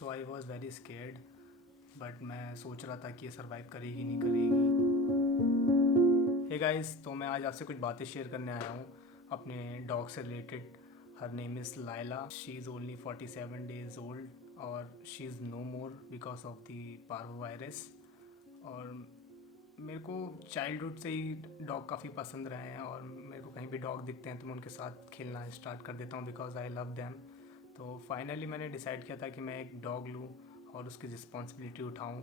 So I was very scared, but मैं सोच रहा था कि ये सर्वाइव करेगी नहीं करेगी। हे गाइस, तो मैं आज आपसे कुछ बातें शेयर करने आया हूँ अपने डॉग से related. Her name is Laila. She is only 47 days old और she is no more because of the parvo virus. और मेरे को चाइल्डहुड से ही डॉग काफ़ी पसंद रहे हैं और मेरे को कहीं भी डॉग दिखते हैं तो मैं उनके साथ खेलना स्टार्ट कर देता हूँ बिकॉज आई लव देम। तो फाइनली मैंने डिसाइड किया था कि मैं एक डॉग लूँ और उसकी रिस्पॉन्सिबिलिटी उठाऊँ।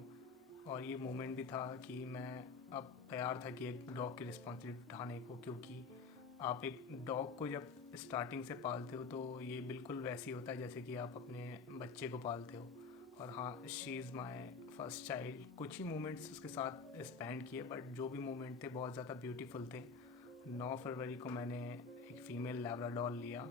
और ये मोमेंट भी था कि मैं अब तैयार था कि एक डॉग की रिस्पॉन्सिबिलिटी उठाने को, क्योंकि आप एक डॉग को जब स्टार्टिंग से पालते हो तो ये बिल्कुल वैसे ही होता है जैसे कि आप अपने बच्चे को पालते हो। और हाँ, she is my first child. कुछ ही मोमेंट्स उसके साथ स्पेंड किए, बट जो भी मोमेंट थे बहुत ज़्यादा ब्यूटीफुल थे। 9 फरवरी को मैंने एक फ़ीमेल लैब्राडोर लिया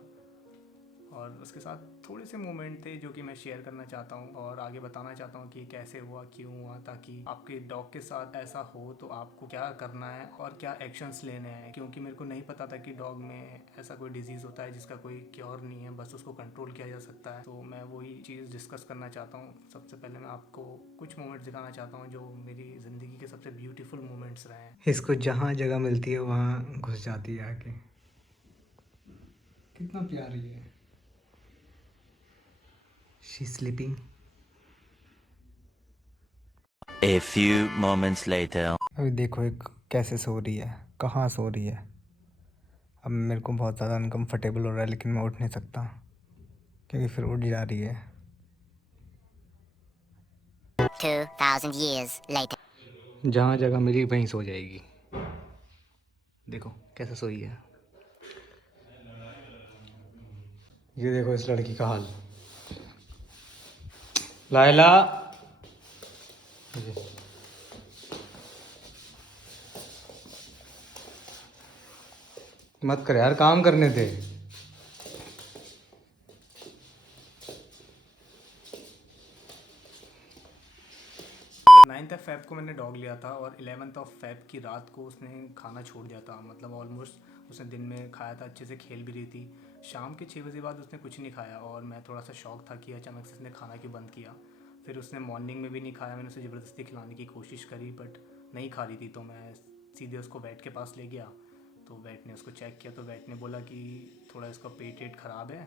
और उसके साथ थोड़े से मोमेंट थे जो कि मैं शेयर करना चाहता हूँ और आगे बताना चाहता हूँ कि कैसे हुआ, क्यों हुआ, ताकि आपके डॉग के साथ ऐसा हो तो आपको क्या करना है और क्या एक्शंस लेने हैं। क्योंकि मेरे को नहीं पता था कि डॉग में ऐसा कोई डिजीज़ होता है जिसका कोई क्योर नहीं है, बस उसको कंट्रोल किया जा सकता है। तो मैं वही चीज़ डिस्कस करना चाहता हूँ। सबसे पहले मैं आपको कुछ मोमेंट्स दिखाना चाहता हूँ जो मेरी ज़िंदगी के सबसे ब्यूटीफुल मोमेंट्स रहे हैं। इसको जहाँ जगह मिलती है वहाँ घुस जाती है आके। कितना प्यारी है। She sleeping. A few moments later. अभी देखो एक कैसे सो रही है, कहाँ सो रही है। अब मेरे को बहुत ज़्यादा अनकम्फर्टेबल हो रहा है लेकिन मैं उठ नहीं सकता क्योंकि फिर उठ जा रही है। 2000 years later. जहाँ जगह मिली वहीं सो जाएगी। देखो कैसे सोई है। ये देखो इस लड़की का हाल। लायला, मत कर यार, काम करने थे। 9th ऑफ फेब को मैंने डॉग लिया था और 11th ऑफ फेब की रात को उसने खाना छोड़ दिया था। मतलब ऑलमोस्ट उसने दिन में खाया था, अच्छे से खेल भी रही थी। शाम के 6 बजे बाद उसने कुछ नहीं खाया और मैं थोड़ा सा शॉक था कि अचानक से उसने खाना क्यों बंद किया। फिर उसने मॉर्निंग में भी नहीं खाया। मैंने उसे ज़बरदस्ती खिलाने की कोशिश करी बट नहीं खा रही थी, तो मैं सीधे उसको वेट के पास ले गया। तो वेट ने उसको चेक किया तो वेट ने बोला कि थोड़ा इसका पेट वेट ख़राब है।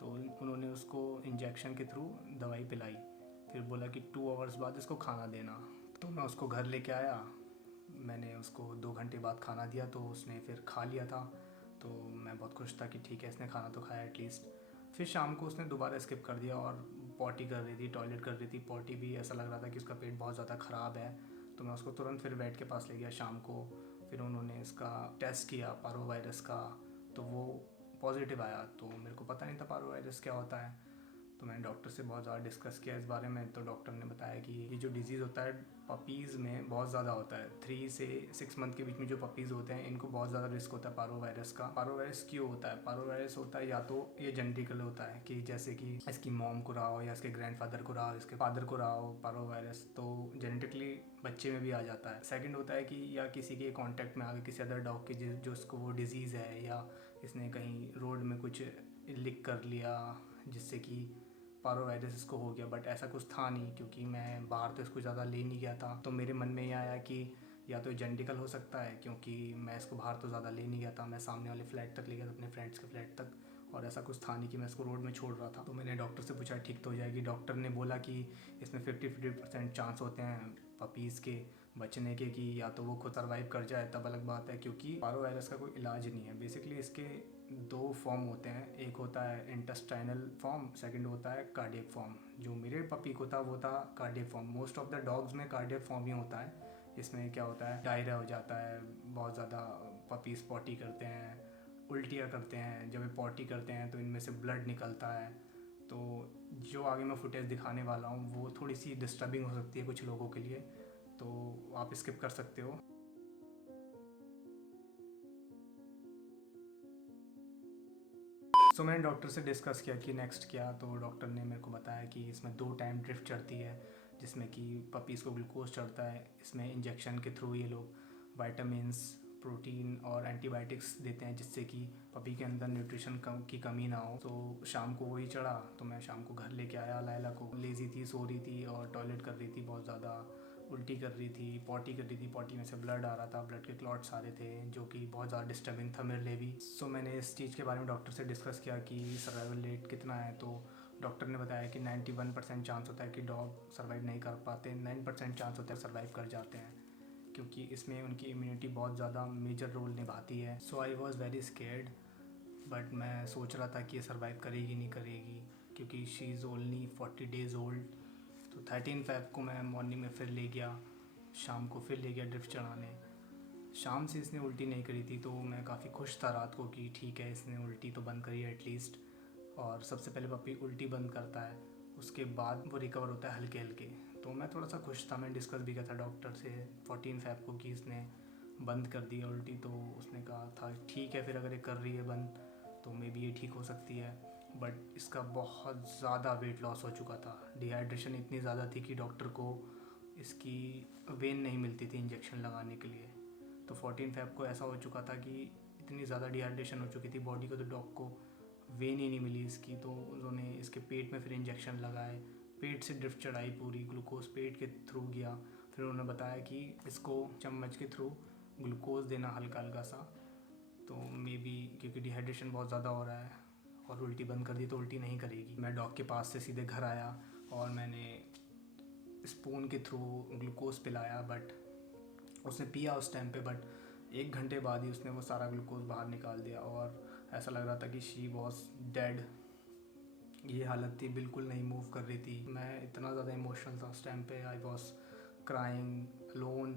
तो उन्होंने उसको इंजेक्शन के थ्रू दवाई पिलाई। फिर बोला कि 2 आवर्स बाद इसको खाना देना। तो मैं उसको घर लेके आया। मैंने उसको 2 घंटे बाद खाना दिया तो उसने फिर खा लिया था। तो मैं बहुत खुश था कि ठीक है, इसने खाना तो खाया एटलीस्ट। फिर शाम को उसने दोबारा स्किप कर दिया और पॉटी कर रही थी, टॉयलेट कर रही थी। पॉटी भी ऐसा लग रहा था कि उसका पेट बहुत ज़्यादा ख़राब है। तो मैं उसको तुरंत फिर वेट के पास ले गया शाम को। फिर उन्होंने इसका टेस्ट किया पारो वायरस का, तो वो पॉजिटिव आया। तो मेरे को पता नहीं था पारो वायरस क्या होता है। तो मैंने डॉक्टर से बहुत ज़्यादा डिस्कस किया इस बारे में। तो डॉक्टर ने बताया कि ये जो डिज़ीज़ होता है पपीज़ में बहुत ज़्यादा होता है। 3 से 6 मंथ के बीच में जो पपीज़ होते हैं इनको बहुत ज़्यादा रिस्क होता है पारो वायरस का। पारो वायरस क्यों होता है? पारो वायरस होता है या तो ये जेनेटिकल होता है कि जैसे कि इसकी मॉम को रहा हो या इसके ग्रैंडफादर को रहा हो, इसके फादर को रहा हो पारो वायरस, तो जेनेटिकली बच्चे में भी आ जाता है। सेकंड होता है कि या किसी के कांटेक्ट में आ गए किसी अदर डॉग के जो उसको वो डिज़ीज़ है, या इसने कहीं रोड में कुछ लिक कर लिया जिससे कि पारो वायरस इसको हो गया। बट ऐसा कुछ था नहीं क्योंकि मैं बाहर तो इसको ज़्यादा ले नहीं गया था। तो मेरे मन में ये आया कि या तो जेनेटिकल हो सकता है, क्योंकि मैं इसको बाहर तो ज़्यादा ले नहीं गया था। मैं सामने वाले फ्लैट तक ले गया था, अपने फ्रेंड्स के फ्लैट तक, और ऐसा कुछ था नहीं कि मैं इसको रोड में छोड़ रहा था। तो मैंने डॉक्टर से पूछा ठीक तो हो जाएगी। डॉक्टर ने बोला कि इसमें 50-50% चांस होते हैं पपीज़ के बचने के, कि या तो वो खुद सर्वाइव कर जाए तब अलग बात है, क्योंकि पारो वायरस का कोई इलाज नहीं है। बेसिकली इसके 2 फॉर्म होते हैं, एक होता है इंटेस्टाइनल फॉर्म, सेकंड होता है कार्डियक फॉर्म। जो मेरे पपी को था वो था cardiac form. Most of the dogs में कार्डियक फॉर्म ही होता है। इसमें क्या होता है, डायरिया हो जाता है, बहुत ज़्यादा पपीज़ पॉटी करते हैं, उल्टियाँ करते हैं। जब ये पॉटी करते हैं तो इनमें से ब्लड निकलता है। तो जो आगे मैं फुटेज दिखाने वाला हूँ वो थोड़ी सी डिस्टर्बिंग हो सकती है कुछ लोगों के लिए, तो आप स्किप कर सकते हो। सो मैंने डॉक्टर से डिस्कस किया कि नेक्स्ट क्या। तो डॉक्टर ने मेरे को बताया कि इसमें 2 टाइम ड्रिफ्ट चढ़ती है जिसमें कि पपीज़ को ग्लूकोज चढ़ता है। इसमें इंजेक्शन के थ्रू ये लोग वाइटामिन्स, प्रोटीन और एंटीबायोटिक्स देते हैं जिससे कि पपी के अंदर न्यूट्रिशन की कमी ना हो। तो शाम को वही चढ़ा तो मैं शाम को घर लेके आया लायला को। लेज़ी थी, सो रही थी और टॉयलेट कर रही थी, बहुत ज़्यादा उल्टी कर रही थी, पॉटी कर रही थी, पॉटी में से ब्लड आ रहा था, ब्लड के क्लॉट्स आ रहे थे जो कि बहुत ज़्यादा डिस्टर्बिंग था मेरे लिए भी। सो मैंने इस चीज़ के बारे में डॉक्टर से डिस्कस किया कि सर्वाइवल रेट कितना है। तो डॉक्टर ने बताया कि 91% चांस होता है कि डॉग सर्वाइव नहीं कर पाते, 9% चांस होता है सर्वाइव कर जाते हैं, क्योंकि इसमें उनकी इम्यूनिटी बहुत ज़्यादा मेजर रोल निभाती है। So I was very scared, but मैं सोच रहा था कि ये सर्वाइव करेगी नहीं करेगी, क्योंकि she is only 40 days old. तो 13 फ़रवरी को मैं मॉर्निंग में फिर ले गया, शाम को फिर ले गया ड्रिफ्ट चढ़ाने। शाम से इसने उल्टी नहीं करी थी, तो मैं काफ़ी खुश था रात को कि ठीक है इसने उल्टी तो बंद करी है एटलीस्ट। और सबसे पहले पपी उल्टी बंद करता है, उसके बाद वो रिकवर होता है हल्के हल्के। तो मैं थोड़ा सा खुश था, मैं डिस्कस भी किया था डॉक्टर से 14 फ़रवरी को कि इसने बंद कर दी उल्टी। तो उसने कहा था ठीक है, फिर अगर ये कर रही है बंद तो मे बी ये ठीक हो सकती है। बट इसका बहुत ज़्यादा वेट लॉस हो चुका था, डिहाइड्रेशन इतनी ज़्यादा थी कि डॉक्टर को इसकी वेन नहीं मिलती थी इंजेक्शन लगाने के लिए। तो 14 फ़रवरी को ऐसा हो चुका था कि इतनी ज़्यादा डिहाइड्रेशन हो चुकी थी बॉडी को, तो डॉग को वेन ही नहीं मिली इसकी। तो उन्होंने इसके पेट में फिर इंजेक्शन लगाए, पेट से ड्रिफ्ट चढ़ाई पूरी, ग्लूकोज पेट के थ्रू गया। फिर उन्होंने बताया कि इसको चम्मच के थ्रू ग्लूकोज देना हल्का हल्का सा। तो मे बी क्योंकि डिहाइड्रेशन बहुत ज़्यादा हो रहा है और उल्टी बंद कर दी तो उल्टी नहीं करेगी। मैं डॉग के पास से सीधे घर आया और मैंने स्पून के थ्रू ग्लूकोज पिलाया, बट उसने पिया उस टाइम पे, बट 1 घंटे बाद ही उसने वो सारा ग्लूकोज बाहर निकाल दिया और ऐसा लग रहा था कि शी वॉज डेड। ये हालत थी, बिल्कुल नहीं मूव कर रही थी। मैं इतना ज़्यादा इमोशनल था उस टाइम पे, आई वॉज क्राइंग अलोन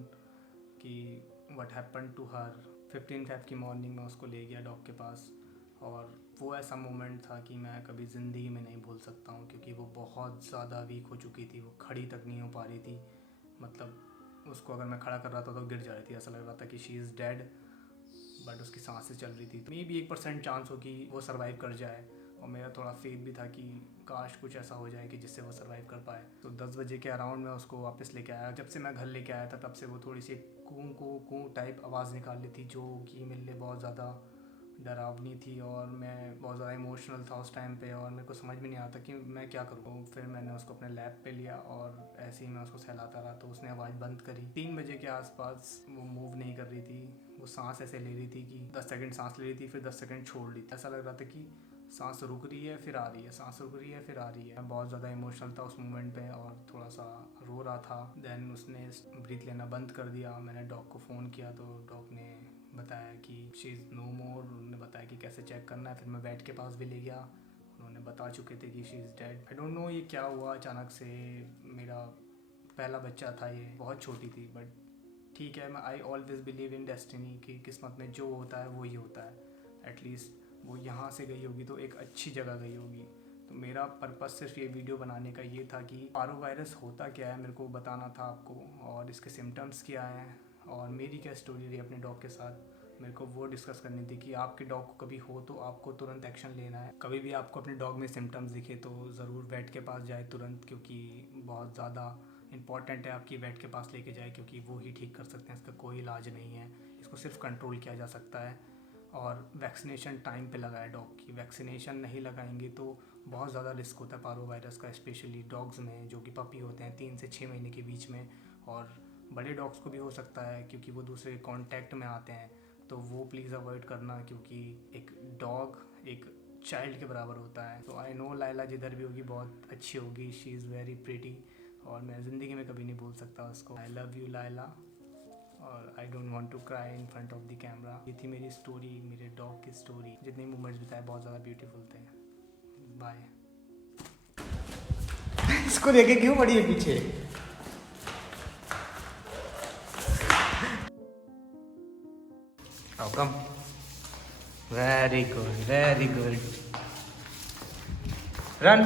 कि व्हाट हैपन टू हर। 15 फ़रवरी की मॉर्निंग में उसको ले गया डॉग के पास, और वो ऐसा मोमेंट था कि मैं कभी ज़िंदगी में नहीं भूल सकता हूँ, क्योंकि वो बहुत ज़्यादा वीक हो चुकी थी, वो खड़ी तक नहीं हो पा रही थी। मतलब उसको अगर मैं खड़ा कर रहा था तो गिर जा रही थी, ऐसा लग रहा था कि शी इज़ डेड, बट उसकी सांसें चल रही थी। मे बी 1% चांस हो कि वो सर्वाइव कर जाए, और मेरा थोड़ा फेथ भी था कि काश कुछ ऐसा हो जाए कि जिससे वो सर्वाइव कर पाए। तो 10 बजे के अराउंड में उसको वापस लेके आया। जब से मैं घर लेके आया था तब से वो थोड़ी सी कूं टाइप आवाज़ निकाल ली थी, जो कि मेरे लिए बहुत ज़्यादा डरावनी थी, और मैं बहुत ज़्यादा इमोशनल था उस टाइम पे, और मेरे को समझ में नहीं आता कि मैं क्या करूँ। फिर मैंने उसको अपने लैब पे लिया और ऐसे ही मैं उसको सहलाता रहा, तो उसने आवाज़ बंद करी। 3 बजे के आसपास वो मूव नहीं कर रही थी, वो सांस ऐसे ले रही थी कि 10 सेकंड सांस ले रही थी, फिर 10 सेकंड छोड़ रही थी। ऐसा लग रहा था कि सांस रुक रही है फिर आ रही है, सांस रुक रही है फिर आ रही है। मैं बहुत ज़्यादा इमोशनल था उस मोमेंट पे और थोड़ा सा रो रहा था। देन उसने ब्रीथ लेना बंद कर दिया। मैंने डॉग को फ़ोन किया तो डॉग ने बताया कि शी इज़ नो मोर। उन्होंने बताया कि कैसे चेक करना है। फिर मैं वेट के पास भी ले गया, उन्होंने बता चुके थे कि she is dead. I don't know ये क्या हुआ अचानक से। मेरा पहला बच्चा था, ये बहुत छोटी थी, बट ठीक है। मैं I always believe in destiny कि किस्मत में जो होता है वही होता है। एटलीस्ट वो यहाँ से गई होगी तो एक अच्छी जगह गई होगी। तो मेरा पर्पस सिर्फ ये वीडियो बनाने का ये था कि पारो वायरस होता क्या है मेरे को बताना था आपको, और इसके सिम्टम्स क्या हैं, और मेरी क्या स्टोरी रही अपने डॉग के साथ। मेरे को वो डिस्कस करनी थी कि आपके डॉग को कभी हो तो आपको तुरंत एक्शन लेना है। कभी भी आपको अपने डॉग में सिम्टम्स दिखे तो ज़रूर वेट के पास जाए तुरंत, क्योंकि बहुत ज़्यादा इंपॉर्टेंट है आपकी वेट के पास लेके जाए, क्योंकि वो ही ठीक कर सकते हैं। इसका कोई इलाज नहीं है, इसको सिर्फ कंट्रोल किया जा सकता है। और वैक्सीनेशन टाइम पे लगाए डॉग की। वैक्सीनेशन नहीं लगाएंगे तो बहुत ज़्यादा रिस्क होता है पारो वायरस का, स्पेशली डॉग्स में जो कि पपी होते हैं 3 से 6 महीने के बीच में। और बड़े डॉग्स को भी हो सकता है क्योंकि वो दूसरे कांटेक्ट में आते हैं, तो वो प्लीज़ अवॉइड करना, क्योंकि एक डॉग एक चाइल्ड के बराबर होता है। तो आई नो लायला जिधर भी होगी बहुत अच्छी होगी, शी इज़ वेरी प्रिटी, और मैं ज़िंदगी में कभी नहीं भूल सकता उसको। आई लव यू लायला, और I don't want to cry in front of the camera. ये थी मेरी स्टोरी, मेरे डॉग की स्टोरी। जितने मोमेंट्स बिताए बहुत ज़्यादा ब्यूटीफुल थे। बाय। इसको लेके क्यों पड़ी है पीछे? आओ come. Very good, very good. Run.